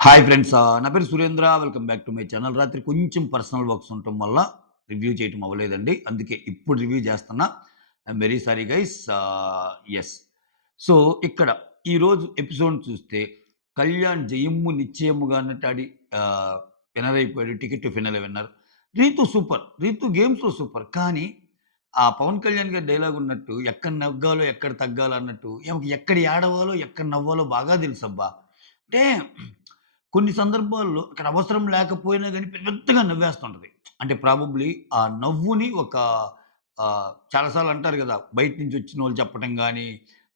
Hi friends. నా పేరు Surendra. Welcome back to my channel. రాత్రి కొంచెం పర్సనల్ వర్క్స్ ఉండటం వల్ల రివ్యూ చేయటం అవ్వలేదండి. అందుకే ఇప్పుడు రివ్యూ చేస్తున్నా. I'm very sorry guys. Yes. So, ఇక్కడ ఈరోజు ఎపిసోడ్ చూస్తే కళ్యాణ్ జయమ్ము నిశ్చయముగా అన్నట్టు ఆడి ఆహ్, విన్నర్ అయిపోయాడు. Ticket to finale winner. Ritu super. Ritu గేమ్స్‌లో సూపర్. కానీ ఆ పవన్ కళ్యాణ్ గారి డైలాగ్ ఉన్నట్టు ఎక్కడ నగ్గాలో, ఎక్కడ తగ్గాలో అన్నట్టు ఈమెకి ఎక్కడ ఏడవాలో, ఎక్కడ నవ్వాలో బాగా తెలుసబ్బా! అంటే కొన్ని సందర్భాల్లో అక్కడ అవసరం లేకపోయినా గాని పెద్దగా నవ్వేస్తుంటది. అంటే ప్రాబబ్లీ ఆ నవ్వుని ఒక చాలా సార్లు అంటారు గదా! బయట నుంచి వచ్చినోళ్ళు చెప్పటం గాని,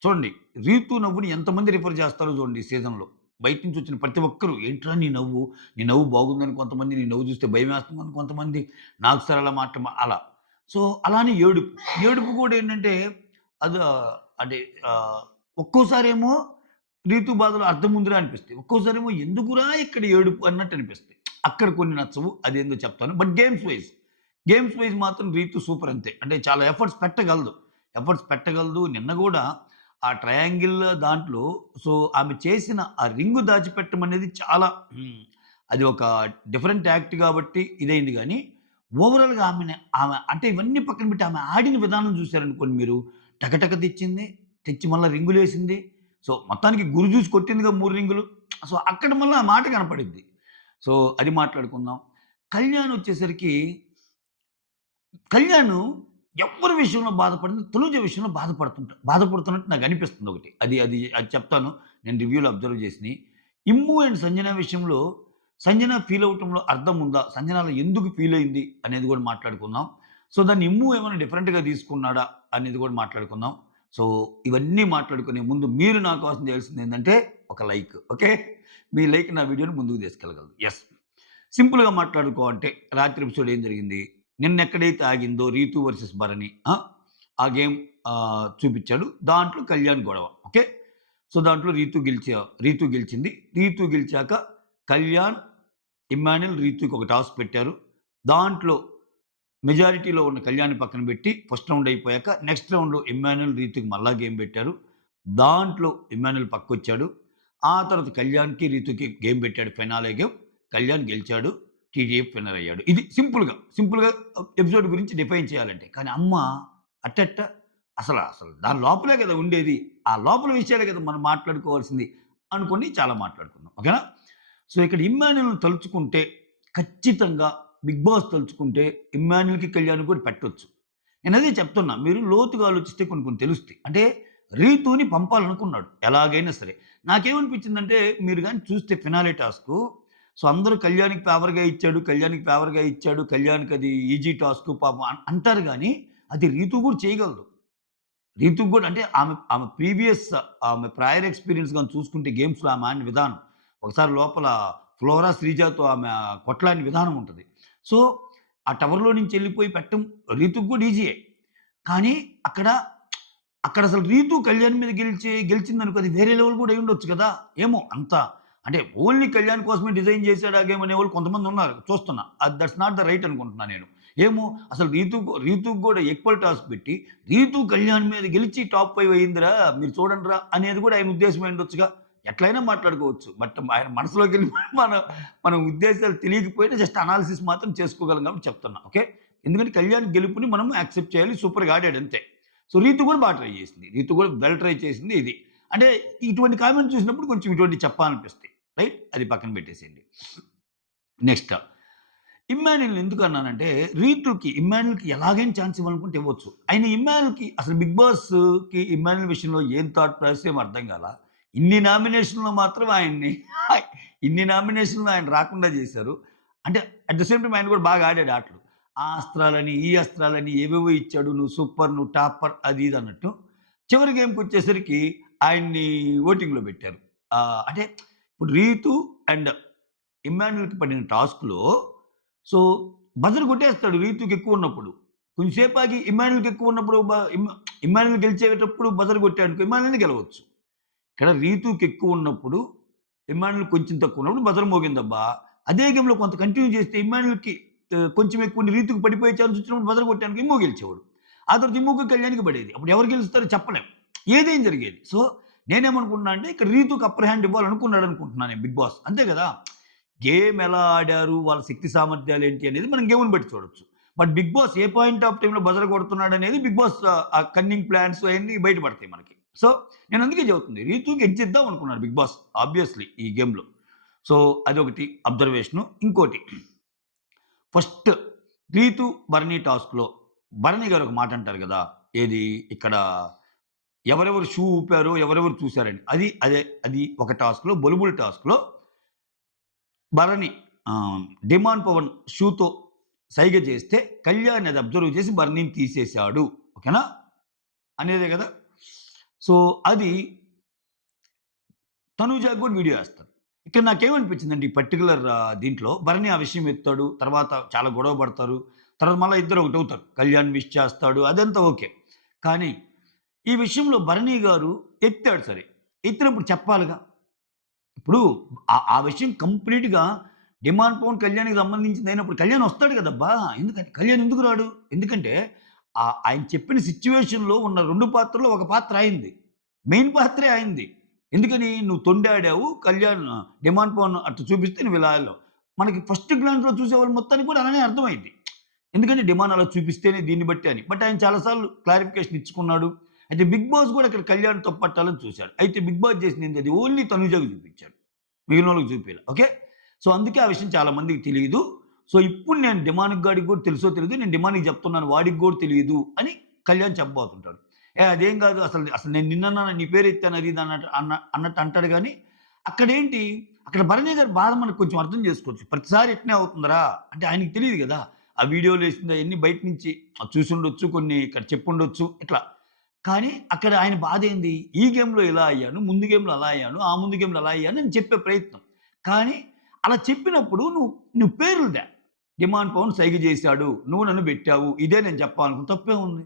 చూడండి 'రీతు' నవ్వుని ఎంతమంది రిఫర్ చేస్తారో చూడండి ఈ సీజన్‌లో. బయట నుంచి వచ్చిన ప్రతి ఒక్కరు ఏంట్రా నీ నవ్వు? నీ నవ్వు బాగుందని కొంతమంది, నీ నవ్వు చూస్తే భయమేస్తుందని కొంతమంది, నాకు సార్ అలా అలా. సో, అలానే ఏడుపు. ఏడుపు గూడా ఏంటంటే అది అంటే ఆహ్, ఒక్కోసారేమో రీతు బాధలో అర్థం ఉందిరా అనిపిస్తాయి. ఒక్కోసారేమో ఎందుకురా ఇక్కడ ఏడుపు అన్నట్టు అనిపిస్తాయి. అక్కడ కొన్ని నచ్చవు. అదేందో చెప్తాను. బట్ గేమ్స్ వైస్ మాత్రం రీతు సూపర్ అంతే. అంటే చాలా ఎఫర్ట్స్ పెట్టగలదు. నిన్న గూడా ఆ ట్రయాంగిల్ దాంట్లో సో, ఆమె చేసిన ఆ రింగు దాచిపెట్టడం అనేది చాలా అది ఒక డిఫరెంట్ యాక్ట్ గాబట్టి ఇదైంది గానీ, ఓవరాల్‌గా ఆమె అంటే ఇవన్నీ పక్కన పెట్టి ఆమె ఆడిన విధానం చూసారనుకోండి మీరు. టకటక తెచ్చింది. తెచ్చి మళ్ళా రింగులేసింది. సో, మొత్తానికి గురి చూసి కొట్టిందిగా 3 రింగులు. సో, అక్కడ మళ్ళా ఆ మాట కనపడిద్ది. సో, అది మాట్లాడుకుందాం. కళ్యాణ్ వచ్చేసరికి కళ్యాణ్ ఎవ్వరి విషయంలో బాధపడను, తనుజ విషయంలో బాధపడుతున్నట్టు నాకనిపిస్తుంది ఒకటి. అది చెప్తాను. నేను రివ్యూలో అబ్జర్వ్ చేసినయి. ఇమ్ము అండ్ సంజన విషయంలో సంజన ఫీల్ అవ్వటంలో అర్థం ఉందా? సంజన అలా ఎందుకు ఫీల్ అయింది అనేది కూడా మాట్లాడుకుందాం. సో, దాన్ని ఇమ్ము ఏమైనా డిఫరెంట్‌గా తీసుకున్నాడా అనేది కూడా మాట్లాడుకుందాం. సో, ఇవన్నీ మాట్లాడుకునే ముందు మీరు నా కోసం చేయాల్సిందేంటంటే ఒక లైక్. ఓకే. మీ లైక్ నా వీడియోని ముందుకు తీసుకెళ్ళగలదు. యెస్. సింపుల్‌గా మాట్లాడుకో అంటే రాత్రి ఎపిసోడ్ ఏం జరిగింది? నిన్నెక్కడైతే ఆగిందో 'రీతు వర్సెస్ భరణి' ఆ గేమ్ చూపిచ్చాడు. దాంట్లో కళ్యాణ్ గొడవ. ఓకే. సో, దాంట్లో రీతు గెలిచింది. రీతు గెలిచాక కళ్యాణ్, ఇమ్మాన్యుల్, రీతుకి ఒక టాస్క్ పెట్టారు. దాంట్లో మెజారిటీలో ఉన్న కళ్యాణ్‌ని పక్కన పెట్టి ఫస్ట్ రౌండ్ అయిపోయాక నెక్స్ట్ రౌండ్‌లో ఇమ్మాన్యుల్, రీతుకి మళ్ళా గేమ్ పెట్టారు. దాంట్లో ఇమ్మాన్యుల్ పక్కొచ్చాడు. ఆ తర్వాత కళ్యాణ్‌కి, రీతుకి గేమ్ పెట్టాడు ఫినాలే గేమ్. కళ్యాణ్ గెలిచాడు. టీజీఎఫ్ విన్నర్ అయ్యాడు. ఇది సింపుల్‌గా ఎపిసోడ్ గురించి డిఫైన్ చేయాలంటే. కానీ అమ్మ అట్టెట్ట అసలు దాని లోపలే కదా ఉండేది. ఆ లోపల విషయాలే కదా మనం మాట్లాడుకోవాల్సింది అనుకోని చాలా మాట్లాడుకుందాం. ఓకేనా? సో, ఇక్కడ ఇమ్మాన్యుల్‌ని తలుచుకుంటే ఖచ్చితంగా 'బిగ్ బాస్' తలుచుకుంటే ఇమ్మాన్యుల్‌కి, కళ్యాణ్‌కి కూడా పెట్టొచ్చు. నేనదే చెప్తున్నా. మీరు లోతుగా ఆలోచిస్తే కొన్ని కొన్ని తెలుస్తాయి. అంటే రీతూని పంపాలనుకున్నాడు ఎలాగైనా సరే. నాకేమనిపించిందంటే మీరు గాని చూస్తే ఫినాలే టాస్కు సో, అందరూ కళ్యాణ్‌కి ఫేవర్‌గా ఇచ్చాడు. కళ్యాణ్‌కి అది ఈజీ టాస్కు పాపం అంటారు గానీ, అది రీతూ కూడా చేయగలదు. రీతుకి గూడా అంటే ఆమె ఆమె ప్రయర్ ఎక్స్‌పీరియన్స్ గాని చూసుకుంటే గేమ్స్‌లో ఆమె ఆడిన విధానం. ఒకసారి లోపల ఫ్లోరా, శ్రీజాతో ఆమె కొట్లాడిన విధానం ఉంటది. సో, ఆ టవర్‌లో నుంచి ఎళ్ళిపోయి పెట్టడం రీతుకి గూడా ఈజీయే. కానీ అక్కడ అక్కడసలు రీతు కళ్యాణ్ మీద గెలిచిందనుకో అది వేరే లెవెల్ గూడా అయ్యుండొచ్చు కదా! ఏమో అంత అంటే ఓన్లీ కళ్యాణ్ కోసమే డిజైన్ చేసాడు ఆ గేమ్ అనేవాళ్ళు కొంతమందున్నారు చూస్తున్నా. దట్స్ నాట్ ద రైట్ అనుకుంటున్నా నేను. ఏమో అసలు రీతుకి గూడా ఈక్వల్ టాస్క్ పెట్టి, రీతు కళ్యాణ్ మీద గెలిచి టాప్ 5 అయిందిరా మీరు చూడండిరా అనేది గూడా ఆయన ఉద్దేశ్యం అయ్యుండొచ్చుగా. ఎట్లైనా మాట్లాడుకోవచ్చు. బట్ ఆయన మనసులోకెళ్ళి మన మన ఉద్దేశాలు తెలియకపోయినా జస్ట్ అనాలిసిస్ మాత్రం చేసుకోగలం కాబట్టి చెప్తున్నా. ఓకే. ఎందుకంటే కళ్యాణ్ గెలుపుని మనం యాక్సెప్ట్ చేయాలి. సూపర్‌గా ఆడాడు అంతే. సో, రీతు కూడా ట్రై చేసింది. రీతు కూడా వెల్ ట్రై చేసింది ఇది. అంటే ఇటువంటి కామెంట్స్ చూసినప్పుడు కొంచెం ఇటువంటివి చెప్పాలనిపిస్తాయి. రైట్? అది పక్కన పెట్టేసేయండి. నెక్స్ట్ ఇమ్మాన్యుల్‌ని ఎందుకన్నానంటే ఇమ్మాన్యుల్‌కి ఎలాగైనా ఛాన్స్ ఇవ్వాలనుకుంటే ఇవ్వచ్చు. అయినా ఇమ్మాన్యుల్‌కి అసలు 'బిగ్ బాస్'కి ఇమ్మాన్యుల్ విషయంలో ఏం థాట్ ప్రాసెస్ ఏమి అర్థం కాలా. ఇన్ని నామినేషన్‌లో మాత్రం ఇన్ని నామినేషన్‌లో ఆయన రాకుండా చేశారు. అంటే అట్ ద సేమ్ టైమ్ ఆయన కూడా బాగా ఆడాడు ఆటలు. ఆ అస్త్రాలని, ఈ అస్త్రాలని ఏవేవో ఇచ్చాడు. నువ్వు సూపర్, నువ్వు టాపర్ అది ఇది అన్నట్టు. చివరి గేమ్‌కొచ్చేసరికి ఆయన్ని ఓటింగ్‌లో పెట్టారు. అంటే ఇప్పుడు రీతు అండ్ ఇమ్మాన్యుల్‌కి పడిన టాస్క్‌లో సో, బజర్ కొట్టేస్తాడు రీతుకి ఎక్కువున్నప్పుడు. కొంచెం సేపాగి ఇమ్మాన్యుల్‌కి ఎక్కువున్నప్పుడు ఇమ్మాన్యుల్ గెలిచేటప్పుడు బజర్ కొట్టాడనుకో ఇమ్మాన్యుల్‌ని గెలవచ్చు. ఇక్కడ రీతుకి ఎక్కువున్నప్పుడు, ఇమ్మాన్యుల్ కొంచెం తక్కువున్నప్పుడు బజర్ మోగిందబ్బా! అదే గేమ్‌లో కొంత కంటిన్యూ చేస్తే ఇమ్మాన్యుల్‌కి కొంచెం ఎక్కువుండి రీతుకి పడిపోయే ఛాన్స్ వచ్చినప్పుడు బజర్ కొట్టాడనుకో ఇమ్ము గెలిచేవాడు. ఆ తర్వాత ఇమ్ముకి, కళ్యాణ్‌కి పడేది. అప్పుడు ఎవరు గెలుస్తారో చెప్పలేం. ఏదైనా జరిగేది. సో, నేనేమనుకుంటున్నా అంటే ఇక్కడ రీతుకి అప్పర్ హ్యాండ్ ఇవ్వాలనుకున్నాడు అనుకుంటున్నాను నేను బిగ్ బాస్. అంతే కదా! గేమ్ ఎలా ఆడారు, వాళ్ళ శక్తి సామర్థ్యాలేంటి అనేది మనం గేమ్‌ని బట్టి చూడొచ్చు. బట్ బిగ్ బాస్ ఏ పాయింట్ ఆఫ్ టైమ్‌లో బజర్ కొడుతున్నాడనేది బిగ్ బాస్ ఆ కన్నింగ్ ప్లాన్స్ అయన్నీ బయటపడతాయి మనకి. సో, నేను అందుకే చెబుతుంది. రీతుకి ఎడ్జ్ ఇద్దాం అనుకున్నాడు బిగ్ బాస్ ఆబ్వియస్‌లీ ఈ గేమ్‌లో. సో, అదొకటి అబ్జర్వేషను. ఇంకోటి ఫస్ట్ రీతు, భరణి టాస్క్‌లో భరణి గారు ఒక మాట అంటారు గదా! ఏది ఇక్కడ ఎవరెవరు షూ ఊపారో, ఎవరెవరు చూసారని. అది ఒక టాస్క్‌లో బొలుబుల్ టాస్క్‌లో భరణి డిమాండ్ పవన్ షూతో సైగ చేస్తే కళ్యాణ్ అది అబ్జర్వ్ చేసి భరణిని తీసేశాడు. ఓకేనా? అనేదే గదా! సో, అది తనూజాకి గూడా వీడియో ఏస్తారు. ఇక్కడ నాకేమనిపించిందంటే ఈ పర్టిక్యులర్ దీంట్లో భరణి ఆ విషయం ఎత్తాడు. తర్వాత చాలా గొడవ పడతారు. తర్వాత మళ్ళా ఇద్దరు ఒకటవుతారు. కళ్యాణ్ విష్ చేస్తాడు. అదంతా ఓకే. కానీ ఈ విషయంలో భరణి గారు ఎత్తాడు సరే. ఎత్తినప్పుడు చెప్పాలిగా. ఇప్పుడు ఆ విషయం కంప్లీట్‌గా డిమాండ్ పవన్ కళ్యాణ్‌కి సంబంధించిందయినప్పుడు కళ్యాణ్ వస్తాడు గదబ్బా! ఎందుకని కళ్యాణ్ ఎందుకు రాడు? ఎందుకంటే ఆయన చెప్పిన సిట్యుయేషన్‌లో ఉన్న 2 పాత్రల్లో ఒక పాత్ర ఆయనది. మెయిన్ పాత్రే ఆయనది. ఎందుకని నువ్వు తొండాడావు కళ్యాణ్ డిమాండ్ పవన్ అట్లా చూపిస్తే నువ్వు ఇలా ఎళ్ళావు. మనకి ఫస్ట్ గ్లాన్స్‌లో చూసేవాళ్ళు మొత్తానికి కూడా అలానే అర్థమైద్ది. ఎందుకంటే డిమాండ్ అలా చూపిస్తేనే దీన్ని బట్టి అని. బట్ ఆయన చాలా సార్లు క్లారిఫికేషన్ ఇచ్చుకున్నాడు. అయితే బిగ్ బాస్ గూడా ఇక్కడ కళ్యాణ్ తప్పట్టాలని చూసాడు. అయితే బిగ్ బాస్ చేసిందేంటది ఓన్లీ తనుజకి చూపించాడు. మిగిలినోళ్ళకి చూపియలే. ఓకే. సో, అందుకే ఆ విషయం చాలా మందికి తెలీదు. సో, ఇప్పుడు నేను డిమాండ్ గాడికి కూడా తెలుసో తెలీదో నేను డిమాండ్‌కి చెప్తున్నాను వాడికి గూడా తెలీదు అని కళ్యాణ్ చెప్పబోతుంటాడు. అదేం గాదు అసలు నేను నిన్నన్నానా నీ పేరు ఎత్తాను అది ఇది అన్నట్టు అంటాడు గానీ, అక్కడేంటి అక్కడ భరణి గారి బాధ మనకు కొంచెం అర్థం చేసుకోవచ్చు. ప్రతిసారి ఇట్నే అవుతుందిరా అంటే ఆయనకి తెలీదు గదా! ఆ వీడియోలేసింది అయన్నీ బయట నుంచి చూసుండొచ్చు, కొన్ని ఇక్కడ చెప్పుండొచ్చు ఇట్లా. కానీ అక్కడ ఆయన బాధేంది? ఈ గేమ్‌లో ఇలా అయ్యాను, ముందు గేమ్‌లో అలా అయ్యాను, ఆ ముందు గేమ్‌లో అలా అయ్యాను అని చెప్పే ప్రయత్నం. కానీ అలా చెప్పినప్పుడు నువ్వు పేర్లు దే. డిమాండ్ పవన్ సైగ చేశాడు. నువ్వు నన్ను బెట్టావు. ఇదే నేను చెప్పాలనుకున్న తప్పేముంది?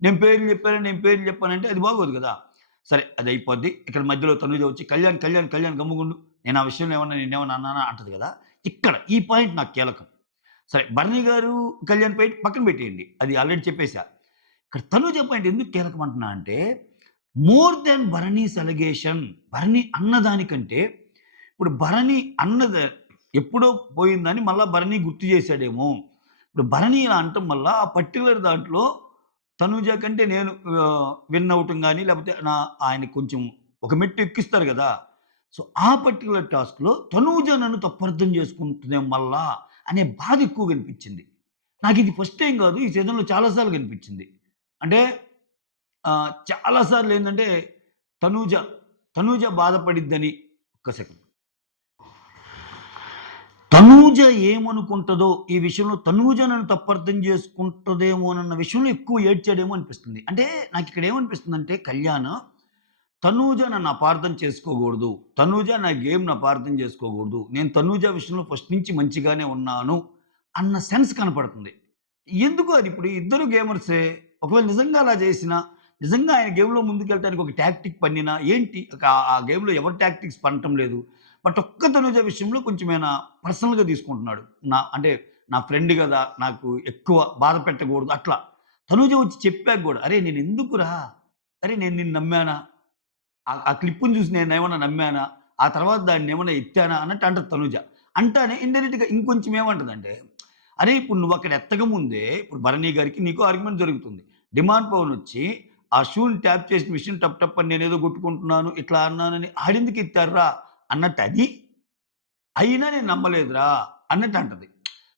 నేను పేర్లు చెప్పానంటే అది బాగోదు గదా! సరే అదయిపోద్ది. ఇక్కడ మధ్యలో తనుజ వచ్చి కళ్యాణ్ గమ్ముగుండు. నేను ఆ విషయంలో నిన్నేమన్నా అన్నానా అంటది గదా! ఇక్కడ ఈ పాయింట్ నాకు కీలకం. సరే భరణి గారు, కళ్యాణ్ పక్కన పెట్టేయండి. అది ఆల్రెడీ చెప్పేసా. ఇక్కడ తనూజ పాయింట్ ఎందుకు కీలకం అంటున్నా అంటే, మోర్ దాన్ భరణీస్ అలిగేషన్. భరణి అన్నదానికంటే, ఇప్పుడు భరణి అన్నది ఎప్పుడో పోయిందని మళ్ళా భరణి గుర్తు చేశాడేమో. ఇప్పుడు భరణి ఇలా అనటం వల్ల ఆ పర్టిక్యులర్ దాంట్లో తనూజ కంటే నేను విన్ అవ్వటం గాని, లేకపోతే ఆయనకి కొంచెం ఒక మెట్టు ఎక్కిస్తారు గదా! సో, ఆ పర్టిక్యులర్ టాస్క్‌లో తనూజ నన్ను తప్పర్థం చేసుకుంటుందేమో మళ్ళా అనే బాధ ఎక్కువ కనిపించింది. నాకిది ఫస్ట్ టైమ్ గాదు. ఈ సీజన్‌లో చాలా సార్లు కనిపించింది. అంటే చాలా సార్లేందంటే తనూజ, తనూజ బాధపడిద్దని ఒక్క సెకండ్. తనూజ ఏమనుకుంటదో ఈ విషయంలో తనూజ నన్ను తప్పర్థం చేసుకుంటదేమోనన్న విషయంలో ఎక్కువ ఏడ్చాడేమో అనిపిస్తుంది. అంటే నాకిక్కడ ఏమనిపిస్తుందంటే కళ్యాణ్, తనూజ నన్ను అపార్థం చేసుకోగూడదు. తనూజ నా గేమ్‌ని అపార్థం చేసుకోగూడదు. నేను తనూజ విషయంలో ఫస్ట్ నుంచి మంచిగానే ఉన్నాను అన్న సెన్స్ కనపడుతుంది. ఎందుకో అది ఇప్పుడు ఇద్దరు గేమర్సే. ఒకవేళ నిజంగా అలా చేసినా, నిజంగా ఆయన గేమ్‌లో ముందుకెళ్ళటానికి ఒక టాక్టిక్ పన్నినా ఏంటి? ఆ గేమ్‌లో ఎవరి టాక్టిక్స్ పనటం లేదు. బట్ ఒక్క తనుజ విషయంలో కొంచెం ఆయన పర్సనల్‌గా తీసుకుంటున్నాడు. అంటే నా ఫ్రెండ్ గదా! నాకు ఎక్కువ బాధ పెట్టకూడదు అట్లా. తనూజ వచ్చి చెప్పాక గూడా, "అరేయ్! నేనెందుకురా? అరే! నేను నిన్ను నమ్మానా? ఆ క్లిప్పుని చూసి నేనేమన్నా నమ్మానా? ఆ తర్వాత దాన్నేమన్నా ఎత్తానా?" అన్నట్టు అంటది తనూజ. అంటానే ఇండైరెక్ట్‌గా ఇంకొంచెం ఏమంటదంటే, అరే! ఇప్పుడు నువ్వక్కడ ఎత్తక ముందే ఇప్పుడు భరణి గారికి నీకు ఆర్గ్యుమెంట్ జరుగుతుంది. డిమాండ్ పవన్ వచ్చి ఆ షూని ట్యాప్ చేసిన విషయం టప్ టప్ అని నేనేదో కొట్టుకుంటున్నాను, ఇట్లా అన్నానని ఆడెందుకు ఎత్తార్రా అన్నట్టు అని, అయినా నేను నమ్మలేదురా అన్నట్టు అంటది.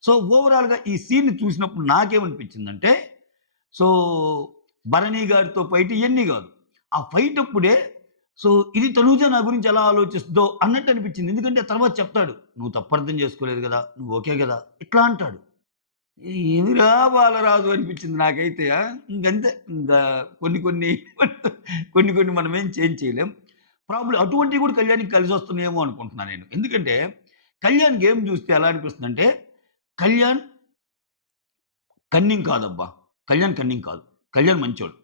సో, ఓవరాల్‌గా ఈ సీన్‌ని చూసినప్పుడు నాకేమనిపించిందంటే, సో, భరణి గారితో ఫైట్ ఇయన్నీ గాదు. ఆ ఫైట్ అప్పుడే సో, ఇది తనూజ నా గురించి ఎలా ఆలోచిస్తదో అన్నట్టు అనిపించింది. ఎందుకంటే తర్వాత చెప్తాడు. "నువ్వు తప్పర్థం చేసుకోలేదు గదా! నువ్వు ఓకే గదా!" ఇట్లా అంటాడు. ఏమిరా బాలరాజు అనిపించింది నాకైతే. ఇంకంతే. ఇంకా కొన్ని కొన్ని కొన్ని కొన్ని మనమేం చేంజ్ చేయలేం. ప్రాబ్లమ్ అటువంటివి కూడా కళ్యాణ్‌కి కలిసొస్తున్నాయేమో అనుకుంటున్నా నేను. ఎందుకంటే కళ్యాణ్ గేమ్ చూస్తే ఎలా అనిపిస్తుందంటే, కళ్యాణ్ కన్నింగ్ కాదబ్బా! కళ్యాణ్ కన్నింగ్ కాదు. కళ్యాణ్ మంచోడు.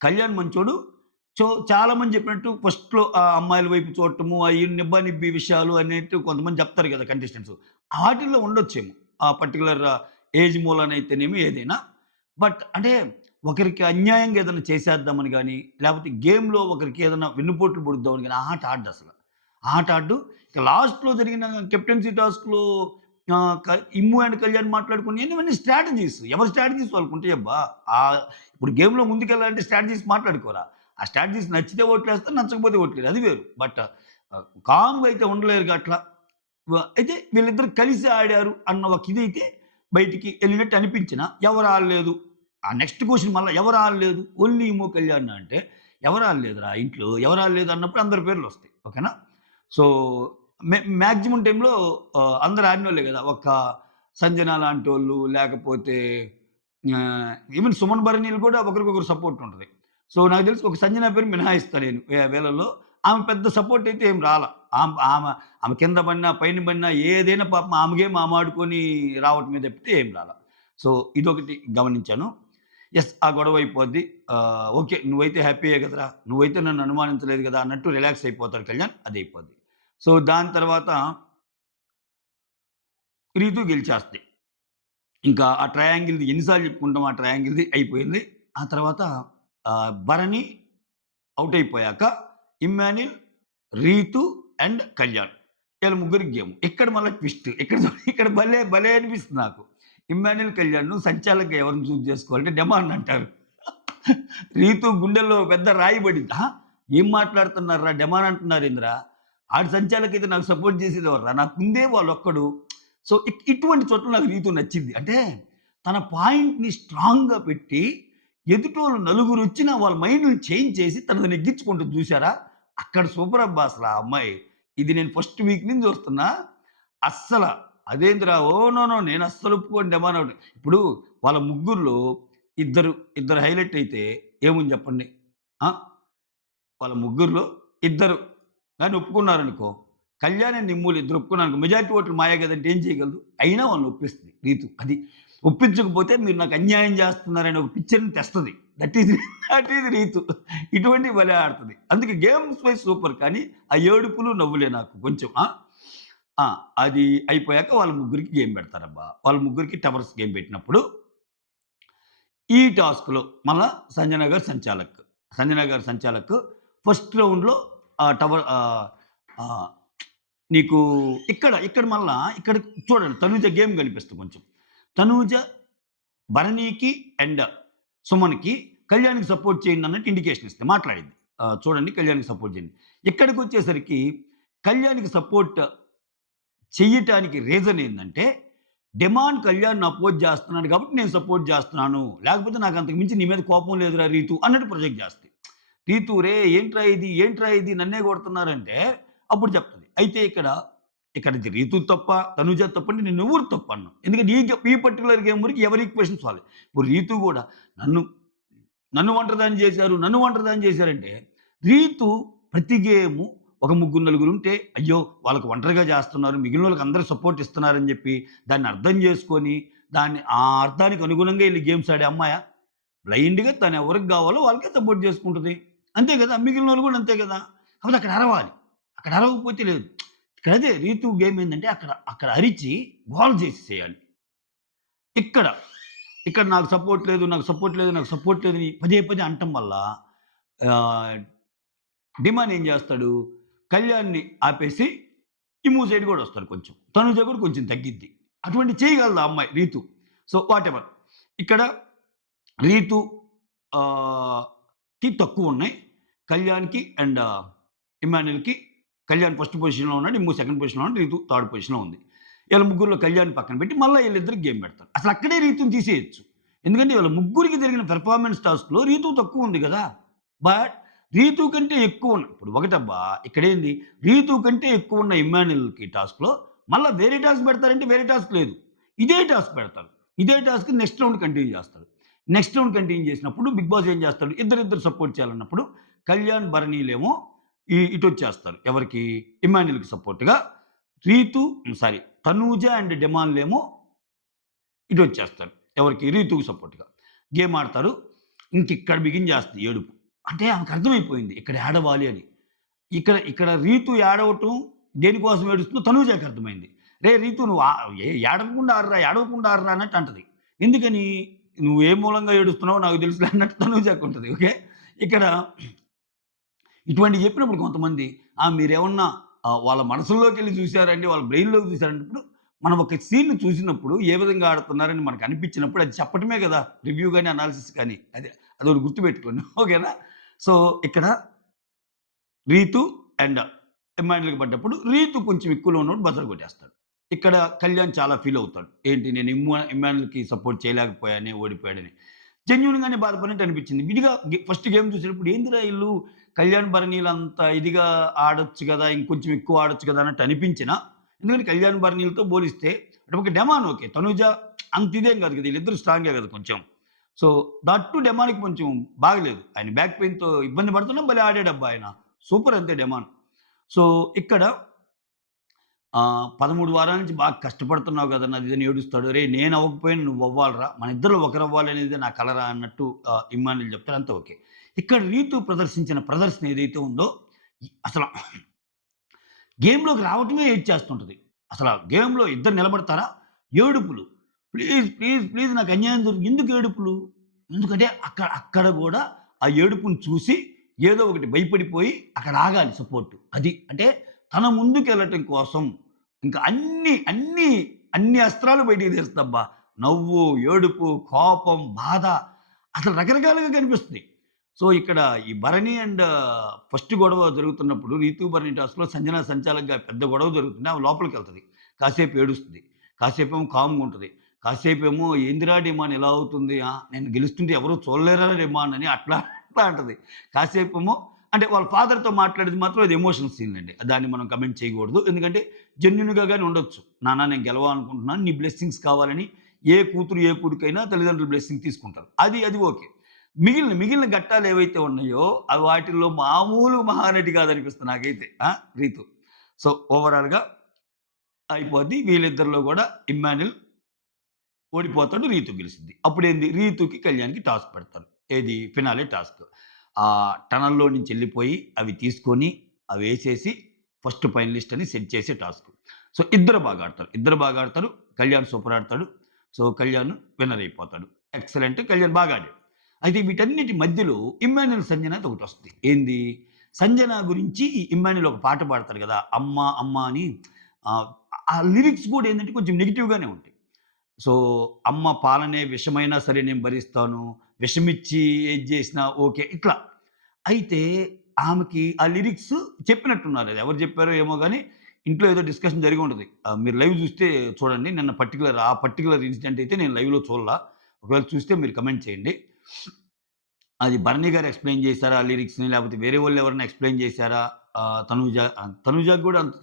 కళ్యాణ్ మంచోడు. సో, చాలామంది చెప్పినట్టు ఫస్ట్‌లో అమ్మాయిల వైపు చూడటము, అయి నిబ్బా నిబ్బి విషయాలు అనేట్టు కొంతమంది చెప్తారు కదా! కంటెస్టెంట్స్. ఆటిల్లో ఉండొచ్చేమో. ఆ పర్టిక్యులర్ ఏజ్ మూలానైతేనేమి ఏదైనా. బట్ అంటే ఒకరికి అన్యాయంగా ఏదైనా చేసేద్దామని గాని, లేపోతే గేమ్‌లో ఒకరికి ఏదైనా వెన్నుపోట్లు పొడుద్దామని గాని ఆ ఆట ఆడడసల. ఆ ఆట ఆడడు. ఇక లాస్ట్‌లో జరిగిన కెప్టెన్సీ టాస్క్‌లో ఆహ్, క ఇమ్ము అండ్ కళ్యాణ్ మాట్లాడుకున్నయన్ని ఇవన్నీ స్ట్రాటజీస్. ఎవరి స్ట్రాటజీస్ వాళ్ళకుంటాయబ్బా! ఇప్పుడు గేమ్‌లో ముందుకెళ్ళాలంటే స్ట్రాటజీస్ మాట్లాడుకోరా? ఆ స్ట్రాటజీస్ నచ్చితే ఓట్లేస్తారు, నచ్చకపోతే ఓట్లేయరు. అది వేరు. బట్ కామ్‌గా అయితే ఉండలేరుగా అట్లా. అయితే వీళ్ళిద్దరూ కలిసి ఆడారు అన్న ఒక ఇదైతే బయటికి ఎళ్ళినట్టు అనిపించినా, ఎవరు ఆడలేదు. ఆ నెక్స్ట్ క్వెషన్ మళ్ళా ఎవరు ఆడలేదు? ఓన్లీ ఇమ్ము, కళ్యాణ్ అంటే ఎవరు ఆడలేదురా ఇంట్లో, ఎవరు ఆడలేదు అన్నప్పుడు అందరి పేర్లొస్తాయి. ఓకేనా? సో, మాక్సిమం టైమ్‌లో అందరూ ఆడినోళ్ళే గదా! ఒక్క సంజన లాంటోళ్ళు లేకపోతే ఈవెన్ సుమన్ భరణిలు కూడా ఒకరికొకరు సపోర్ట్ ఉంటది. సో, నాకు తెలిసి ఒక సంజన పేరు మినహాయిస్తా నేను వీళ్ళలో. ఆమె పెద్ద సపోర్ట్ అయితే ఏం రాలా. ఆమె ఆమె కింద పడినా, పైన పడినా ఏదైనా పాపం ఆమె గేమ్ ఆమె ఆడుకొని రావటమే తప్పితే ఏం రాలా. సో, ఇదొకటి గమనించాను. యెస్. ఆ గొడవ అయిపోద్ది. ఓకే. నువ్వైతే హ్యాపీయే కదరా! నువ్వైతే నన్ను అనుమానించలేదు కదా! అన్నట్టు రిలాక్స్ అయిపోతాడు కళ్యాణ్. అదయిపోద్ది. సో, దాని తర్వాత రీతు గెలిచేస్తది. ఇంకా ఆ ట్రయాంగిల్‌ది ఎన్ని సార్లు చెప్పుకుంటాం ఆ ట్రయాంగిల్‌ది అయిపోయింది. ఆ తర్వాత భరణి ఔట్ అయిపోయాక ఇమ్మాన్యుల్, రీతు అండ్ కళ్యాణ్. ఈళ్ళ ముగ్గురికి గేమ్. ఇక్కడ మళ్ళా ట్విస్ట్. ఇక్కడ భలే భలే అనిపిస్తుంది నాకు. ఇమ్మాన్యుల్, కళ్యాణ్‌ను సంచాలకుగా ఎవరిని చూజ్ చేసుకోవాలంటే డెమాన్ అంటారు. రీతు గుండెల్లో పెద్ద రాయి పడింది. ఏం మాట్లాడుతున్నారురా డెమాన్ అంటున్నారేందిరా? ఆడి సంచాలకైతే నాకు సపోర్ట్ చేసేది ఎవర్రా? నాకుందే వాడొక్కడు. సో, ఇటువంటి చోట్ల నాకు రీతు నచ్చింది. అంటే తన పాయింట్‌ని స్ట్రాంగ్‌గా పెట్టి ఎదుటోళ్ళు నలుగురొచ్చినా వాళ్ళ మైండ్‌ని చేంజ్ చేసి తనది నెగ్గించుకుంటుంది చూసారా? అక్కడ సూపర్ అబ్బా అసల ఆ అమ్మాయి. ఇది నేను ఫస్ట్ వీక్ నుంచి చూస్తున్నా. అస్సల అదేందిరా ఓహ్! నో, నో నేనస్సలు ఒప్పుకోను డెమాన్ ఔట్. ఇప్పుడు వాళ్ళ ముగ్గురిలో ఇద్దరు హైలైట్ అయితే ఏముంది చెప్పండి? ఆ! వాళ్ళ ముగ్గురిలో ఇద్దరు గాని ఒప్పుకున్నారనుకో, కళ్యాణ్ అండ్ నిమ్ములు ఇద్దరు ఒప్పుకున్నారనుకో, మెజారిటీ ఓట్లు మాయే గదంటే ఏం చేయగలదు? అయినా వాళ్ళని ఒప్పిస్తది రీతు. అది. ఒప్పించకపోతే మీరు నాకు అన్యాయం చేస్తున్నారని ఒక పిక్చర్‌ని తెస్తది. That is that is Rithu. ఇటువంటివి భలే ఆడుతది. అందుకే గేమ్స్ వైస్ సూపర్. కానీ ఆ ఏడుపులు, నవ్వులే నాకు కొంచెం. ఆ! అది అయిపోయాక వాళ్ళ ముగ్గురికి గేమ్ పెడతారబ్బా! వాళ్ళ ముగ్గురికి టవర్స్ గేమ్ పెట్టినప్పుడు ఈ టాస్క్‌లో మళ్ళా సంజన గారు సంచాలక్. సంజన గారు సంచాలక్ ఫస్ట్ రౌండ్‌లో టవర్ ఆహ్, నీకు ఇక్కడ మళ్ళా ఇక్కడ చూడండి తనూజ గేమ్ కనిపిస్తుంది కొంచెం. తనూజ భరణికి అండ్ సుమన్‌కి కళ్యాణ్‌కి సపోర్ట్ చేయండి అన్నట్టు ఇండికేషన్ ఇస్తది. మాట్లాడిద్ది. చూడండి కళ్యాణ్‌కి సపోర్ట్ చేయండి. ఇక్కడికొచ్చేసరికి కళ్యాణ్‌కి సపోర్ట్ చెయ్యటానికి రీజన్ ఏందంటే, డిమాండ్ కళ్యాణ్‌ని అపోజ్ చేస్తున్నాడు కాబట్టి నేను సపోర్ట్ చేస్తున్నాను. లేకపోతే నాకు అంతకు మించి నీ మీద కోపం లేదురా రీతు అన్నట్టు ప్రొజెక్ట్ చేస్తది. రీతు "రేయ్! ఏంట్రా ఇది నన్నే కొడుతున్నారంటే" అప్పుడు చెప్తది. అయితే ఇక్కడిది రీతు తప్ప, తనుజ తప్పంటే నేనెవ్వరు తప్పనను. ఎందుకంటే ఈ పర్టిక్యులర్ గేమ్ వరకు ఎవరి ఈక్వేషన్స్ వాళ్ళయి. ఇప్పుడు రీతు గూడా నన్ను నన్ను ఒంటరిదాన్ని చేశారంటే, రీతు ప్రతి గేము ఒక ముగ్గురు, నలుగురుంటే, అయ్యో! వాళ్ళకి ఒంటరిగా చేస్తున్నారు. మిగిలినోళ్ళకి అందరూ సపోర్ట్ ఇస్తున్నారని జెప్పి, దాన్ని అర్థం చేసుకొని, దాన్ని ఆ అర్థానికి అనుగుణంగా ఎళ్లి గేమ్స్ ఆడే అమ్మాయా? బ్లైండ్‌గా తనెవరికి గావాలో వాళ్ళకే సపోర్ట్ చేసుకుంటది. అంతే గదా! మిగిలినోళ్ళు గూడా అంతే గదా! కాపోతే అక్కడ అరవాలి. అక్కడ అరవకపోతే లేదు. ఇక్కడ అదే రీతు గేమ్ ఏందంటే, అక్కడ అరిచి గోల చేసేసేయాలి. ఇక్కడ ఇక్కడ నాకు సపోర్ట్ లేదని పదే పదే అనటం వల్ల ఆహ్, డిమాండ్ ఏం జేస్తాడు, కళ్యాణ్‌ని ఆపేసి ఇమ్ము సైడ్ గూడా వస్తాడు కొంచెం. తనుజ కూడా కొంచెం తగ్గిద్ది. అటువంటివి చేయగలదు ఆ అమ్మాయి రీతు. So, whatever. ఇక్కడ రీతు ఆహ్, కి తక్కువున్నాయి. కళ్యాణ్‌కి అండ్ ఇమ్మాన్యుల్‌కి కళ్యాణ్ ఫస్ట్ పొజిషన్‌లో ఉన్నాడు. ఇమ్ము సెకండ్ పొజిషన్‌లో ఉన్నాడు. రీతు థర్డ్ పొజిషన్‌లో ఉంది. ఈళ్ళ ముగ్గురిలో కళ్యాణ్‌ని పక్కన పెట్టి మళ్ళా ఈళ్ళిద్దరికి గేమ్ పెడతారు. అసలక్కడే రీతుని తీసేయొచ్చు. ఎందుకంటే వీళ్ళ ముగ్గురికి జరిగిన పెర్ఫార్మన్స్ టాస్క్‌లో రీతు తక్కువుంది గదా! బట్ రీతు కంటే ఎక్కువున్న ఇప్పుడు ఒకటబ్బా ఇక్కడేంది రీతు కంటే ఎక్కువున్న ఇమ్మాన్యుల్‌కి టాస్క్‌లో మళ్ళా వేరే టాస్క్ పెడతారంటే వేరే టాస్క్ లేదు. ఇదే టాస్క్ పెడతారు. ఇదే టాస్క్ నెక్స్ట్ రౌండ్ కంటిన్యూ చేస్తాడు. నెక్స్ట్ రౌండ్ కంటిన్యూ చేసినప్పుడు బిగ్ బాస్ ఏం చేస్తాడు? ఇద్దరిద్దరు సపోర్ట్ చేయాలన్నప్పుడు కళ్యాణ్, భరణీలేమో ఇటొచ్చేస్తారు. ఎవరికి? ఇమ్మాన్యుల్‌కి సపోర్ట్‌గా. రీతు సారీ తనూజ అండ్ డెమాన్‌లేమో ఇటొచ్చేస్తారు. ఎవరికి? రీతుకి సపోర్ట్‌గా. గేమ్ ఆడతారు. ఇంకిక్కడ బిగిన్ చేస్తది ఏడుపు. అంటే ఆమెకర్థమైపోయింది ఇక్కడ ఏడవాలి అని. ఇక్కడ రీతు ఏడవటం దేనికోసం ఏడుస్తుందో తనూజకి అర్థమైంది. "రేయ్ రీతు నువ్వు ఏడవకుండా ఆడరా, ఏడవకుండా ఆడరా" అన్నట్టు అంటది. ఎందుకని? నువ్వు ఏ మూలంగా ఏడుస్తున్నావో నాకు తెలుసులే అన్నట్టు తనూజకుంటది. ఓకే. ఇక్కడ ఇటువంటివి చెప్పినప్పుడు కొంతమంది మీరేమన్నా వాళ్ళ మనసుల్లోకెళ్ళి చూసారండి, వాళ్ళ బ్రెయిన్‌లోకి చూసారంటే మనం ఒక సీన్‌ని చూసినప్పుడు ఏ విధంగా ఆడుతున్నారని మనకు అనిపించినప్పుడు అది చెప్పటమే గదా! రివ్యూ గాని, అనాలిసిస్ కానీ. అదొకటి గుర్తుపెట్టుకోండి. ఓకేనా? సో, ఇక్కడ రీతు అండ్ ఇమ్మాన్యుల్‌కి పడ్డప్పుడు రీతు కొంచెం ఎక్కువలో ఉన్నోడు బజర్ కొట్టేస్తాడు. ఇక్కడ కళ్యాణ్ చాలా ఫీల్ అవుతాడు. ఏంటి నేను ఇమ్మాన్యుల్‌కి సపోర్ట్ చేయలేకపోయానే ఓడిపోయాడని. జెన్యూన్‌గానే బాధపడినట్టు అనిపించింది. విడిగా ఫస్ట్ గేమ్ చూసేటప్పుడు ఏందిరా ఈళ్ళు కళ్యాణ్, భరణీలంత ఇదిగా ఆడొచ్చు గదా! ఇంకొంచెం ఎక్కువ ఆడొచ్చు గదా! అన్నట్టు అనిపించినా, ఎందుకంటే కళ్యాణ్, భరణీలతో పోలిస్తే అటుపక్క డెమాన్ ఓకే. తనూజ అంత ఇదేం కాదు కదా! వీళ్ళిద్దరూ స్ట్రాంగే కదా కొంచెం. సో, దట్ టూ డెమాన్‌కి కొంచెం బాగలేదు. ఆయన బ్యాక్ పెయిన్‌తో ఇబ్బంది పడుతున్నా భలే ఆడాడబ్బా ఆయన. సూపర్ అంతే డెమాన్. సో, ఇక్కడ 13 వారాల నుంచి బాగా కష్టపడుతున్నావు గదన్నా! అది ఇదని ఏడుస్తాడు. "అరేయ్! నేను అవ్వకపోయినా నువ్వు అవ్వాలిరా. మన ఇద్దరిలో ఒకరవ్వాలనేదే నా కలరా" అన్నట్టు ఇమ్మాన్యుల్ చెప్తాడు. అంతా ఓకే. ఇక్కడ రీతు ప్రదర్శించిన ప్రదర్శన ఏదైతే ఉందో అసల గేమ్‌లోకి రావటమే ఏడ్చేస్తుంటది. అసల గేమ్‌లో ఇద్దరు నిలబడతారా? ఏడుపులు. ప్లీజ్, ప్లీజ్, ప్లీజ్ నాకు అన్యాయం జరిగింది. ఎందుకు ఏడుపులు? ఎందుకంటే అక్కడ గూడా ఆ ఏడుపుని చూసి ఏదో ఒకటి భయపడిపోయి అక్కడ ఆగాలి సపోర్ట్. అది. అంటే తన ముందుకెళ్ళటం కోసం ఇంకా అన్ని అస్త్రాలు బయటికి తీస్తదబ్బా! నవ్వు, ఏడుపు, కోపం, బాధ అసలు రకరకాలుగా కనిపిస్తుంది. సో, ఇక్కడ ఈ భరణి అండ్ ఫస్ట్ గొడవ జరుగుతున్నప్పుడు 'రీతూ భరణి' టాస్క్‌లో సంజన సంచాలక్‌గా పెద్ద గొడవ జరుగుతుంది. ఆమె లోపలికెళ్తది. కాసేపు ఏడుస్తది. కాసేపేమో కామ్‌గా ఉంటది. కాసేపేమో ఏందిరా డిమాండ్ ఇలా అవుతుంది. నేను గెలుస్తుంటే ఎవరు చూడలేరా డిమాండ్ అని అట్లా అంటది. కాసేపేమో అంటే వాళ్ళ ఫాదర్‌తో మాట్లాడేది మాత్రం అది ఎమోషనల్ సీన్ అండి. దాన్ని మనం కమెంట్ చేయకూడదు. ఎందుకంటే జెన్యూన్‌గా గాని ఉండొచ్చు. నాన్న నేను గెలవాలనుకుంటున్నాను. నీ బ్లెస్సింగ్స్ కావాలని ఏ కూతురు, ఏ కొడుకైనా తల్లిదండ్రుల బ్లెస్సింగ్ తీసుకుంటారు. అది ఓకే. మిగిలిన ఘట్టాలేవైతే ఉన్నాయో, అవి వాటిల్లో మామూలు మహానటి కాదనిపిస్తుంది నాకైతే. రీతు. సో, ఓవరాల్‌గా అయిపోద్ది. వీళ్ళిద్దరిలో గూడా ఇమ్మాన్యుల్ ఓడిపోతాడు. రీతు గెలుస్తుంది. అప్పుడేంది రీతుకి, కళ్యాణ్‌కి టాస్క్ పెడతారు. ఏది ఫినాలే టాస్క్. టనల్‌లో నుంచి ఎళ్ళిపోయి అవి తీసుకొని అవేసేసి ఫస్ట్ ఫైనలిస్ట్ అని సెట్ చేసే టాస్క్. సో, ఇద్దరు బాగా ఆడతారు. కళ్యాణ్ సూపర్ ఆడతాడు. సో, కళ్యాణ్ విన్నర్ అయిపోతాడు. ఎక్సలెంట్. కళ్యాణ్ బాగా ఆడాడు. అయితే వీటన్నిటి మధ్యలో ఇమ్మాన్యుల్ సంజన అని ఒకటొస్తది. ఏంది? సంజన గురించి ఈ ఇమ్మాన్యుల్ ఒక పాట పాడతాడు గదా! అమ్మ అమ్మ అని ఆహ్, ఆ లిరిక్స్ గూడా ఏందంటే కొంచెం నెగెటివ్‌గానే ఉంటాయి. సో, అమ్మ పాలనే విషమైనా సరే నేను భరిస్తాను. విషమిచ్చి ఏది జేసినా ఓకే. ఇట్లా. అయితే ఆమెకి ఆ లిరిక్స్ చెప్పినట్టున్నారు. అది ఎవరు చెప్పారో ఏమో గాని ఇంట్లో ఏదో డిస్కషన్ జరిగి ఉంటది. మీరు లైవ్ జూస్తే చూడండి. నిన్న పర్టిక్యులర్ ఇన్సిడెంట్ అయితే నేను లైవ్‌లో చూడలా. ఒకవేళ చూస్తే మీరు కమెంట్ చేయండి. అది భరణి గారు ఎక్స్‌ప్లెయిన్ చేసారా ఆ లిరిక్స్‌ని? లేకపోతే వేరే వాళ్ళు ఎవరైనా ఎక్స్‌ప్లెయిన్ చేసారా? తనూజకి గూడా అంత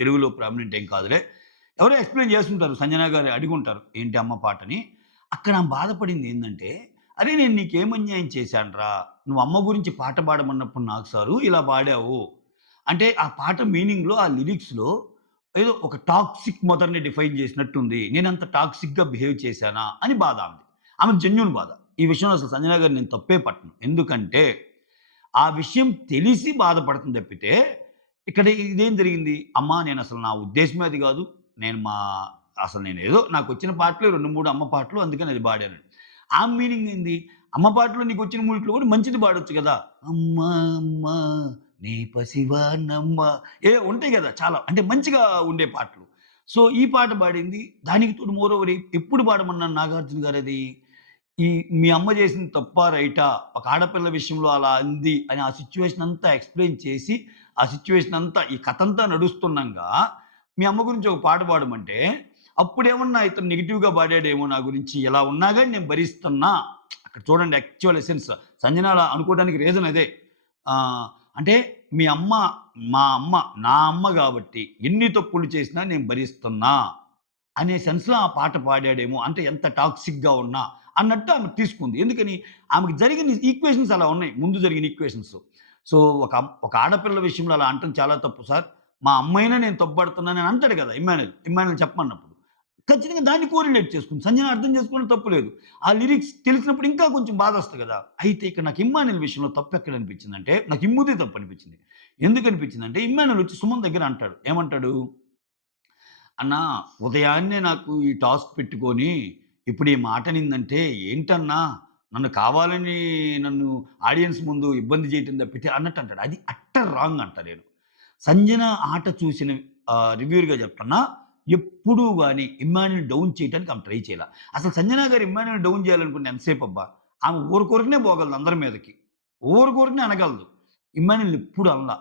తెలుగులో ప్రామినెంట్ ఏం కాదులే. ఎవరో ఎక్స్‌ప్లెయిన్ చేసుంటారు. సంజన గారు అడిగుంటారు. ఏంటి అమ్మ పాటని. అక్కడ ఆమె బాధపడింది ఏందంటే, "అరె! నేను నీకేం అన్యాయం చేశానురా? నువ్వు అమ్మ గురించి పాట పాడమన్నప్పుడు నాకు సారు ఇలా పాడావు." అంటే ఆ పాట మీనింగ్‌లో, ఆ లిరిక్స్‌లో ఏదో ఒక టాక్సిక్ మదర్‌ని డిఫైన్ చేసినట్టుంది. నేనంత టాక్సిక్‌గా బిహేవ్ చేశానా? అని బాధ ఆమెది. ఆమెకు జెన్యూన్ బాధ. ఈ విషయంలో అసలు సంజన గారిని నేను తప్పే పట్టను. ఎందుకంటే, ఆ విషయం తెలిసి బాధపడుతుంది తప్పితే, ఇక్కడ ఇదేం జరిగింది? అమ్మా నేనసలు నా ఉద్దేశ్యమే అది గాదు. నేను మా అసలు నేనేదో నాకొచ్చిన పాటలే 2, 3 అమ్మ పాటలు అందుకని అది పాడాను. ఆమె మీనింగ్ ఏంది? అమ్మ పాటలు నీకొచ్చిన మూడిట్లో కూడా మంచిది పాడొచ్చు గదా! అమ్మా అమ్మా నీ పసివానమ్మ ఉంటాయి గదా! చాలా అంటే మంచిగా ఉండే పాటలు. సో, ఈ పాట పాడింది. దానికి తోడు మోరోవర్ ఎప్పుడు పాడమన్నారు నాగార్జున గారది? ఈ మీ అమ్మ చేసింది తప్పా? రైటా? ఒక ఆడపిల్ల విషయంలో అలా అంది అని ఆ సిట్యుయేషన్ అంతా ఎక్స్‌ప్లెయిన్ చేసి, ఆ సిట్యుయేషన్ అంతా ఈ కథంతా నడుస్తుండంగా, మీ అమ్మ గురించి ఒక పాట పాడమంటే, అప్పుడేమన్నా ఇతను నెగెటివ్‌గా పాడాడేమో నా గురించి. ఇలా ఉన్నా గాని నేను భరిస్తున్నా. అక్కడ చూడండి యాక్చువల్ ఎసెన్స్. సంజన అలా అనుకోవడానికి రీజన్ అదే. అంటే మీ అమ్మ, మా అమ్మ, నా అమ్మ గాబట్టి ఎన్ని తప్పులు చేసినా నేను భరిస్తున్నా. అనే సెన్స్‌లో ఆ పాట పాడాడేమో. అంటే ఎంత టాక్సిక్‌గా ఉన్నా అన్నట్టు ఆమె తీసుకుంది. ఎందుకని? ఆమెకు జరిగిన ఈక్వేషన్స్ అలా ఉన్నాయి. ముందు జరిగిన ఈక్వేషన్స్. సో, ఒక ఆడపిల్ల విషయంలో అలా అనటం చాలా తప్పు సార్. మా అమ్మైనా నేను తప్పుపడుతున్నానని అంటాడు కదా! ఇమ్మాన్యుల్ చెప్పమన్నప్పుడు. ఖచ్చితంగా దాన్ని కోరిలేట్ చేసుకుంది. సంజన అర్థం చేసుకోవడం తప్పు లేదు. ఆ లిరిక్స్ తెలిసినప్పుడు ఇంకా కొంచెం బాధొస్తది కదా! అయితే ఇక్కడ నాకు ఇమ్మాన్యుల్ విషయంలో తప్పెక్కడ అనిపించిందంటే, నాకు ఇమ్ముదే తప్పనిపించింది. ఎందుకనిపించిందంటే, ఇమ్మాన్యుల్ వచ్చి సుమన్ దగ్గర అంటాడు. ఏమంటాడు? అన్నా ఉదయాన్నే నాకు ఈ టాస్క్ పెట్టుకొని, ఇప్పుడు ఈ మాట అనిందంటే, "ఏంటన్నా నన్ను కావాలని నన్ను ఆడియన్స్ ముందు ఇబ్బంది చేయటం తప్పితే" అన్నట్టు అంటాడు. అది అట్టర్ రాంగ్ అంట నేను. సంజన ఆట చూసిన రివ్యూయర్‌గా చెప్తున్నా, ఎప్పుడూ గాని ఇమ్మాన్యుల్‌ని డౌన్ చేయటానికి ఆమె ట్రై చేయల. అసలు సంజన గారు ఇమ్మాన్యుల్‌ని డౌన్ చేయాలనుకుంటే ఎంతసేపబ్బా? ఆమె ఊరకూరకనే పోగలదు అందరి మీదకి. ఊరకూరకనే అనగలదు. ఇమ్మాన్యుల్‌ని ఎప్పుడు అనల.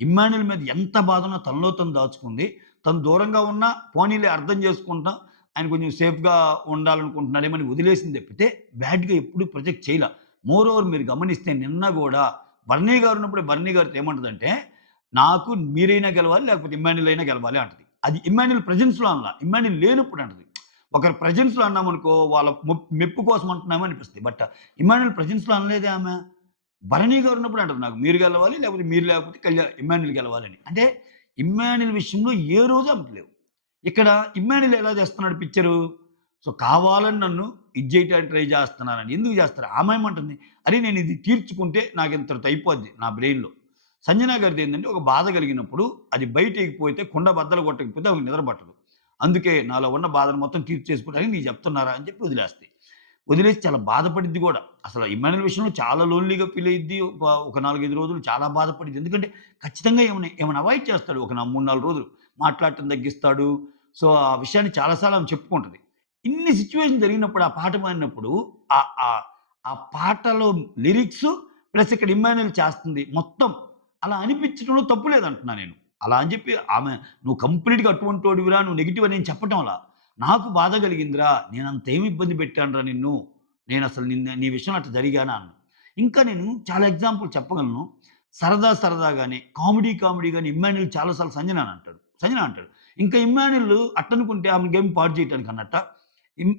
ఇమ్మాన్యుల్ మీద ఎంత బాధున్నా తనలో తను దాచుకుంది. తను దూరంగా ఉన్నా పోనీలే అర్థం చేసుకుంటాం. ఆయన కొంచెం సేఫ్‌గా ఉండాలనుకుంటున్నాడేమో అని వదిలేసింది తప్పితే, బ్యాడ్‌గా ఎప్పుడు ప్రొజెక్ట్ చేయల. మోర్ ఓవర్ మీరు గమనిస్తే నిన్న గూడా బర్నీ గారు ఉన్నప్పుడు బర్నీ గారితో ఏమంటదంటే, నాకు మీరైనా గెలవాలి లేకపోతే ఇమ్మాన్యుల్ అయినా గెలవాలి అంటది. అది ఇమ్మాన్యుల్ ప్రెజెన్స్‌లో అనల. ఇమ్మాన్యుల్ లేనప్పుడు అంటది. ఒకరి ప్రెజెన్స్‌లో అన్నామనుకో వాళ్ళ మెప్పు కోసం అంటున్నామో అనిపిస్తది. బట్ ఇమ్మాన్యుల్ ప్రెజెన్స్‌లో అనలేదే ఆమె. భరణి గారు ఉన్నప్పుడు అంటది నాకు మీరు గెలవాలి లేకపోతే మీరు లేకపోతే ఇమ్మాన్యుల్ గెలవాలని. అంటే ఇమ్మాన్యుల్ విషయంలో ఏ రోజు ఆమెకు లేవు. ఇక్కడ ఇమ్మాన్యుల్ ఎలా చేస్తున్నాడు పిక్చరు. సో, కావాలని నన్ను ఇది చేయటానికి ట్రై చేస్తున్నారని. ఎందుకు చేస్తారు? ఆమె ఏమంటుంది? అరే! నేను ఇది తీర్చుకుంటే నాకింతటితో అయిపోద్ది నా బ్రెయిన్‌లో. సంజన గారిదేంటంటే ఒక బాధ కలిగినప్పుడు అది బయటెగిపోతే కుండ బద్దలు కొట్టకపోతే ఆమెకు నిద్ర పట్టదు. అందుకే నాలో ఉన్న బాధను మొత్తం తీర్చేసుకోవడానికి నీకు చెప్తున్నారా అని చెప్పి వదిలేస్తాయి. వదిలేసి చాలా బాధపడిద్ది గూడా. అసలు ఇమ్మాన్యుల్ విషయంలో చాలా లోన్‌లీగా ఫీల్ అయ్యిద్ది. ఒక 4, 5 రోజులు చాలా బాధపడిద్ది. ఎందుకంటే ఖచ్చితంగా ఏమైనా అవాయిడ్ చేస్తాడు. ఒక 3, 4 రోజులు మాట్లాడటం తగ్గిస్తాడు. సో, ఆ విషయాన్ని చాలా సార్లు ఆమె చెప్పుకుంటది. ఇన్ని సిట్యుయేషన్ జరిగినప్పుడు ఆ పాట పాడినప్పుడు ఆహ్, ఆహ్, ఆ పాటలో లిరిక్సు ప్లస్ ఇక్కడ ఇమ్మాన్యుల్ చేస్తుంది మొత్తం అలా అనిపించడంలో తప్పు లేదంటున్నా నేను. అలా అని చెప్పి ఆమె "నువ్వు కంప్లీట్‌గా అటువంటోడివిరా, నువ్వు నెగెటివ్" అని నేను చెప్పటంలా. నాకు బాధ కలిగిందిరా. నేనంత ఏమి ఇబ్బంది పెట్టానురా నిన్ను. నేనసలు నీ విషయంలో అట్లా జరిగానా అన్నా. ఇంకా నేను చాలా ఎగ్జాంపుల్ చెప్పగలను. సరదాగానే, కామెడీగానే ఇమ్మాన్యుల్ చాలా సార్లు సంజన అంటాడు. ఇంకా ఇమ్మాన్యుల్ అట్టనుకుంటే ఆమె గేమ్ పాడు చేయటానికి అన్నట్ట.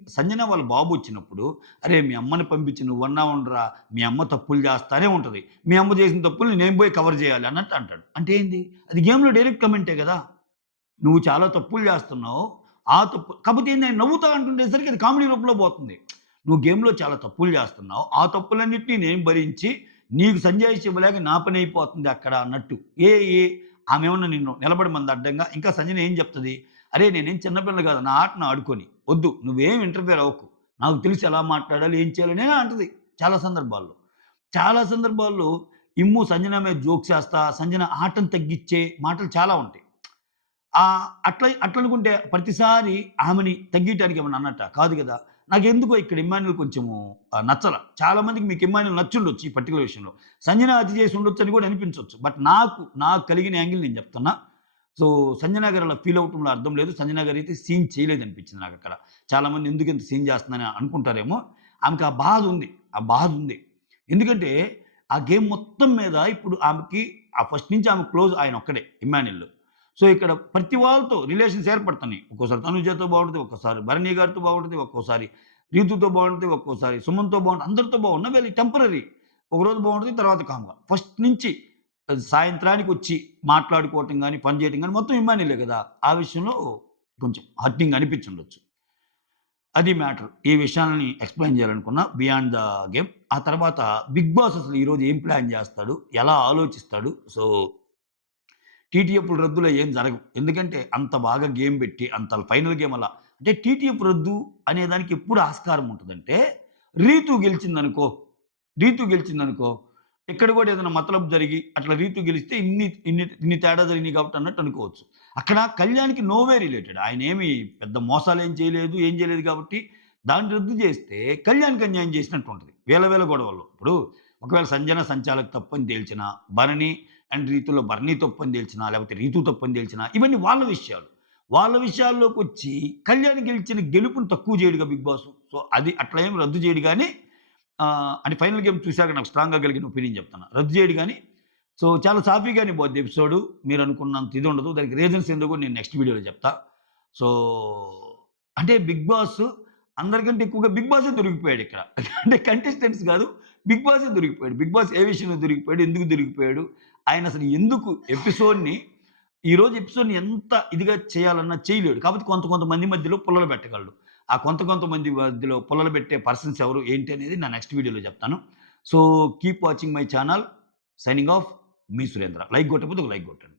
సంజన వాళ్ళ బాబు వచ్చినప్పుడు, "అరేయ్! మీ అమ్మని పంపించి నువ్వన్నా ఉండరా. మీ అమ్మ తప్పులు చేస్తానే ఉంటది. మీ అమ్మ చేసిన తప్పుల్ని నేను పోయి కవర్ చేయాలి" అన్నట్టు అంటాడు. అంటే ఏంది? అది గేమ్‌లో డైరెక్ట్ కామెంటే గదా! నువ్వు చాలా తప్పులు చేస్తున్నావు. ఆ తప్పు కాపోతే ఏంది ఆయన నవ్వుతా అంటుండేసరికి అది కామెడీ రూపంలో పోతుంది. నువ్వు గేమ్‌లో చాలా తప్పులు చేస్తున్నావు. ఆ తప్పులన్నిటిని నేను భరించి నీకు సంజాయిషి ఇవ్వలేక నా పని అయిపోతుంది అక్కడ అన్నట్టు. ఏ ఏ ఆమేమన్నా నిన్ను నిలబడమందా అడ్డంగా? ఇంకా సంజన ఏం చెప్తది? అరేయ్! నేనేం చిన్న పిల్లని కాదు. నా ఆటను ఆడుకొని. వద్దు నువ్వేం ఇంటర్ఫియర్ అవ్వకు. నాకు తెలుసు ఎలా మాట్లాడాలి, ఏం చేయాలని అంటది చాలా సందర్భాల్లో. చాలా సందర్భాల్లో సంజన మీద జోక్స్ ఏస్తా, సంజన ఆటను తగ్గిచ్చే మాటలు చాలా ఉంటాయి. అట్లనుకుంటే ప్రతిసారి ఆమెని తగ్గియటానికి ఏమన్నా అన్నట్టా? కాదు గదా! నాకెందుకో ఇక్కడ ఇమ్మాన్యుల్ కొంచెము నచ్చల. చాలా మందికి మీకు ఇమ్మాన్యుల్ నచ్చుండొచ్చు ఈ పర్టిక్యులర్ విషయంలో. సంజన అతి చేసి ఉండొచ్చని గూడా అనిపించొచ్చు. బట్ నాకు కలిగిన యాంగిల్ నేను చెప్తున్నా. సో, సంజన గారు అలా ఫీల్ అవ్వటంలో అర్థం లేదు. సంజన గారైతే సీన్ చేయలేదనిపించింది నాకక్కడ. చాలామంది ఎందుకింత సీన్ చేస్తుందని అనుకుంటారేమో. ఆమెకి ఆ బాధుంది. ఆ బాధుంది. ఎందుకంటే ఆ గేమ్ మొత్తం మీద ఇప్పుడు ఆమెకి ఫస్ట్ నుంచి ఆమె క్లోజ్ ఆయనొక్కడే ఇమ్మాన్యుల్. సో, ఇక్కడ ప్రతి వాళ్ళతో రిలేషన్స్ ఏర్పడుతున్నాయి. ఒక్కోసారి తనుజతో బావుంటది, ఒక్కోసారి భరణి గారితో బావుంటది, ఒక్కోసారి రీతుతో బావుంటది, ఒక్కోసారి సుమన్‌తో బావుంటది. అందరితో బాగున్నా వీళ్ళకి టెంపరరీ. ఒకరోజు బావుంటది, తర్వాత కామ్‌గా. ఫస్ట్ నుంచి సాయంత్రానికొచ్చి మాట్లాడుకోవటం గాని, పని చేయటం గాని మొత్తం ఇమ్మాన్యులే గదా! ఆ విషయంలో కొంచెం హర్టింగ్ అనిపించుండొచ్చు. అది మ్యాటర్. ఈ విషయాలని ఎక్స్‌ప్లెయిన్ చేయాలనుకున్నా బియాండ్ ద గేమ్. ఆ తర్వాత 'బిగ్ బాస్' అసలు ఈరోజు ఏం ప్లాన్ జేస్తాడు? ఎలా ఆలోచిస్తాడు? సో టీటీఎఫ్‌లు రద్దులో ఏం జరగవు. ఎందుకంటే అంత బాగా గేమ్ పెట్టి, అంత ఫైనల్ గేమ్ అలా. అంటే టీటీఎఫ్ రద్దు అనే దానికి ఎప్పుడు ఆస్కారం ఉంటదంటే, రీతు గెలిచిందనుకో, రీతు గెలిచిందనుకో, ఇక్కడ కూడా ఏదైనా మతలబు జరిగి, అట్లా రీతు గెలిస్తే ఇన్ని తేడా జరిగినాయి కాబట్టి అన్నట్టు అనుకోవచ్చు. అక్కడ కళ్యాణ్‌కి నో వే రిలేటెడ్. ఆయనేమి పెద్ద మోసాలేం చేయలేదు, ఏం చేయలేదు కాబట్టి, దాన్ని రద్దు చేస్తే కళ్యాణ్‌కి అన్యాయం చేసినట్టు ఉంటది. వేల గొడవల్లో. ఇప్పుడు ఒకవేళ సంజన సంచాలక్ తప్పని తేల్చినా, భరణి అండ్ రీతులో బర్నీ తప్పని తేల్చినా, లేకపోతే రీతు తప్పని తేల్చినా, ఇవన్నీ వాళ్ళ విషయాలు. వాళ్ళ విషయాల్లోకొచ్చి కళ్యాణ్ గెలిచిన గెలుపుని తక్కువ చేయడుగా బిగ్ బాసు. సో, అది అట్లా ఏమి రద్దు చేయడు గానీ అంటే ఫైనల్ గేమ్ చూసాక నాకు స్ట్రాంగ్‌గా కలిగిన ఒపీనియన్ చెప్తున్నా. రద్దు చేయడు గానీ, సో, చాలా సాఫీగానే పోద్ది ఎపిసోడు. మీరనుకున్నంత ఇది ఉండదు. దానికి రీజన్స్ ఏందో కూడా నేను నెక్స్ట్ వీడియోలో చెప్తా. సో, అంటే బిగ్ బాస్ అందరికంటే ఎక్కువగా బిగ్ బాసే దొరికిపోయాడిక్కడ. అంటే కంటెస్టెంట్స్ గాదు. బిగ్ బాసే దొరికిపోయాడు. బిగ్ బాస్ ఏ విషయంలో దొరికిపోయాడు? ఎందుకు దొరికిపోయాడు? ఆయనసలు ఎందుకు ఈరోజు ఎపిసోడ్‌ని ఎంత ఇదిగా చేయాలన్నా చేయలేడు. కాపోతే కొంతమంది మధ్యలో పుల్లలు పెట్టగలడు. ఆ కొంతమంది మధ్యలో పుల్లలు పెట్టే పర్సన్స్ ఎవరు? ఏంటి అనేది నా నెక్స్ట్ వీడియోలో చెప్తాను. So, keep watching my channel. Signing off. మీ సురేంద్ర. లైక్ కొట్టకపోతే ఒక లైక్ కొట్టండి.